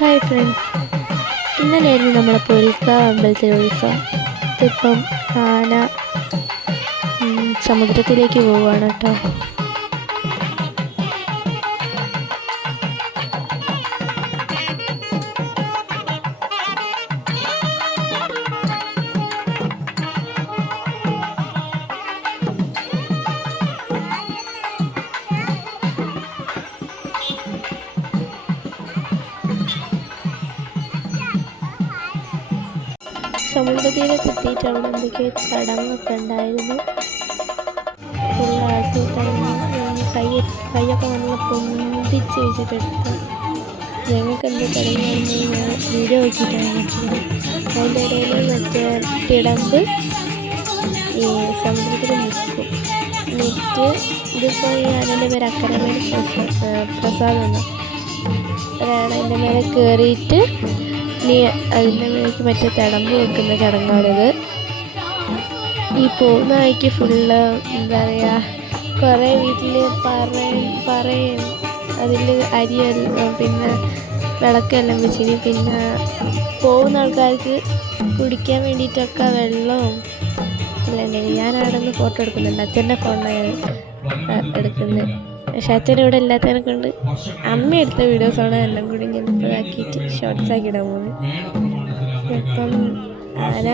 Hi friends, ഇന്നലെയായിരുന്നു നമ്മളെ പൊരിക്കാവ് അമ്പലത്തിലെ ഉത്സവം. ഇതിപ്പം ആന സമുദ്രത്തിലേക്ക് പോവുകയാണ് കേട്ടോ. സമുദ്രതീരത്തെത്തിയിട്ട് അവിടെ എന്തൊക്കെയോ ചടങ്ങൊക്കെ ഉണ്ടായിരുന്നു. ഫുൾ ആൾക്കാർ കൈയൊക്കെ നല്ല പൊന്തിച്ച് വെച്ചിട്ടെടുത്ത് ഞങ്ങൾക്ക് എന്ത് ചടങ്ങാണെന്ന് ഞാൻ വീഡിയോ നോക്കിയിട്ടാണ്. അതിൻ്റെ ഇടയിൽ മറ്റേ തിടമ്പ് ഈ സമുദ്രത്തിൽ നിൽക്കും. ഇതിപ്പോൾ ഈ ആനൻ്റെ പേര് അക്കരമേൽ പ്രസാദ് എന്ന ഒരാൾ അതിൻ്റെ മേലെ കയറിയിട്ട് അതിൻ്റെ മേലേക്ക് മറ്റേ തിടമ്പ് വെക്കുന്ന ചടങ്ങാണിത്. ഈ പോകുന്ന വഴിക്ക് ഫുള്ള് എന്താ പറയുക, കുറേ വീട്ടിൽ പറയും അതിൽ പിന്നെ വിളക്കെല്ലാം വെച്ചിന്. പിന്നെ പോകുന്ന ആൾക്കാർക്ക് കുടിക്കാൻ വേണ്ടിയിട്ടൊക്കെ വെള്ളവും എല്ലാം ഉണ്ടായി. ഞാൻ അവിടെ നിന്ന് ഫോട്ടോ എടുക്കുന്നുണ്ട്, അച്ഛൻ്റെ ഫോണിലാണ് എടുക്കുന്നത്. പക്ഷെ അച്ഛൻ ഇവിടെ ഇല്ലാത്തതിനെ കൊണ്ട് അമ്മ എടുത്ത വീഡിയോസാണ് എല്ലാം കൂടി ഇങ്ങനെ ഇതാക്കിയിട്ട് ഷോർട്സ് ആക്കി ഇടാൻ പോകുന്നത്. ഇപ്പം ആന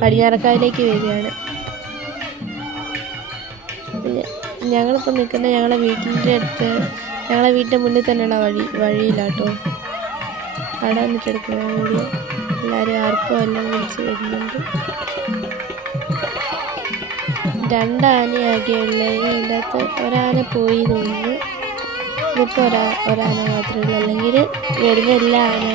പടിഞ്ഞാറക്കാവിലേക്ക് വരികയാണ്. ഞങ്ങളിപ്പോൾ നിൽക്കുന്ന ഞങ്ങളെ വീട്ടിൻ്റെ മുന്നിൽ തന്നെയുള്ള വഴിയിലാട്ടോ. അവിടെ വന്നിട്ട് എടുക്കുന്ന വീഡിയോ. എല്ലാവരും ആർക്കും എല്ലാം വിളിച്ച് വരുന്നുണ്ട്. 2 ആനയാകെയുള്ളത്. അതിൻ്റെ അകത്ത് ഒരാന പോയി തോന്നുന്നു. ഇതിപ്പോൾ ഒരാന മാത്രമേ ഉള്ളൂ, അല്ലെങ്കിൽ വരുന്ന എല്ലാ ആന